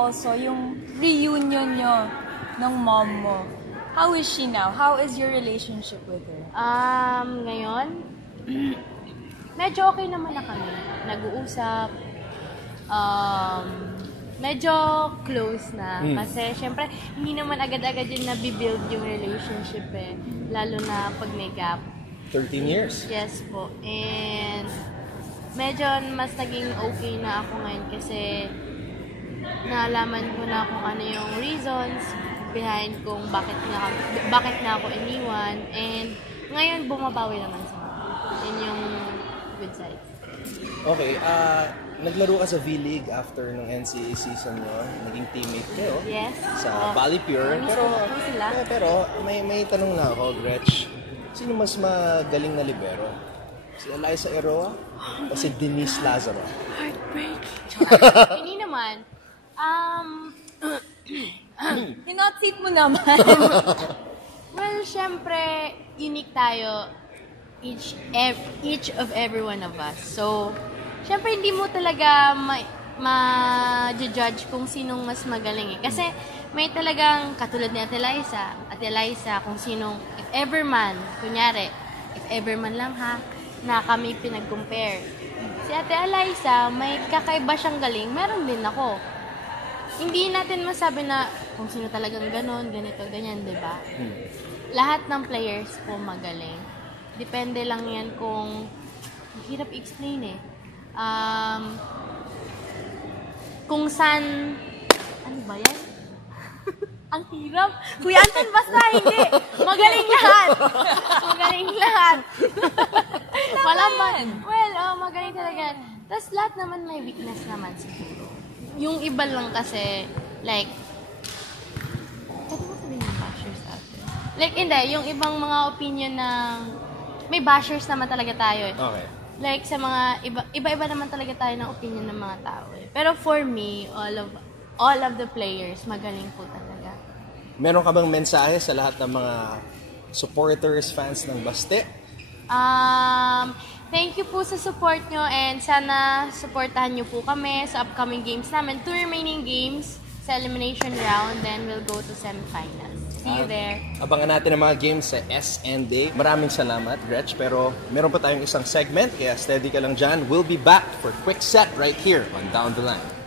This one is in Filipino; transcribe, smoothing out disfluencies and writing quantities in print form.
also yung reunion nyo ng mom mo. How is she now? How is your relationship with her? Ngayon, medyo okay naman na kami. Nag-uusap. Medyo close na. Kasi, syempre, hindi naman agad-agad yung nabibuild yung relationship eh. Lalo na pag may gap. 13 years? Yes po. And, medyo mas naging okay na ako ngayon kasi naalaman ko na kung ano yung reasons behind kung bakit na ako iniwan. And, ngayon, bumabawi naman sa akin. Yun yung good sides. Okay, naglaro ka sa V-League after ng NCAA season nyo. Naging teammate kayo. Yes. Sa Valley Pure. Pero may tanong na ako, Gretch. Sino mas magaling na libero? Si Eliza Eroa o si Denise Lazaro? Heartbreak. Hindi naman. Hinot seat mo naman. Well, syempre, unique tayo. Each of every one of us. So, syempre, hindi mo talaga ma-judge kung sinong mas magaling eh. Kasi, may talagang katulad ni Ate Eliza, kung sinong, if ever man lang ha, na kami pinag-compare. Si Ate Eliza, may kakaiba siyang galing, meron din ako. Hindi natin masabi na kung sino talagang ganon, ganito, ganyan, di ba? Lahat ng players po magaling. Depende lang yan kung, hirap i-explain eh. Kung saan, ano ba yan? Ang hirap. Kuya Anton, basta hindi. Magaling lahat. Magaling lahat. Walang man. Well, magaling talaga. Tapos lahat naman may weakness naman siguro. Yung iba lang kasi, like, pwede mo sabihin yung bashers out there? Like, hindi. Yung ibang mga opinion ng, may bashers naman talaga tayo eh. Okay. Like, sa mga, iba-iba naman talaga tayo ng opinion ng mga tao eh. Pero for me, all of the players, magaling po talaga. Meron ka bang mensahe sa lahat ng mga supporters, fans ng Baste? Thank you po sa support nyo and sana supportahan nyo po kami sa upcoming games namin. 2 remaining games sa elimination round, then we'll go to semifinals. See you there. Abangan natin ang mga games sa SND. Maraming salamat, Gretch. Pero meron pa tayong isang segment, kaya steady ka lang dyan. We'll be back for Quick Set right here on Down the Line.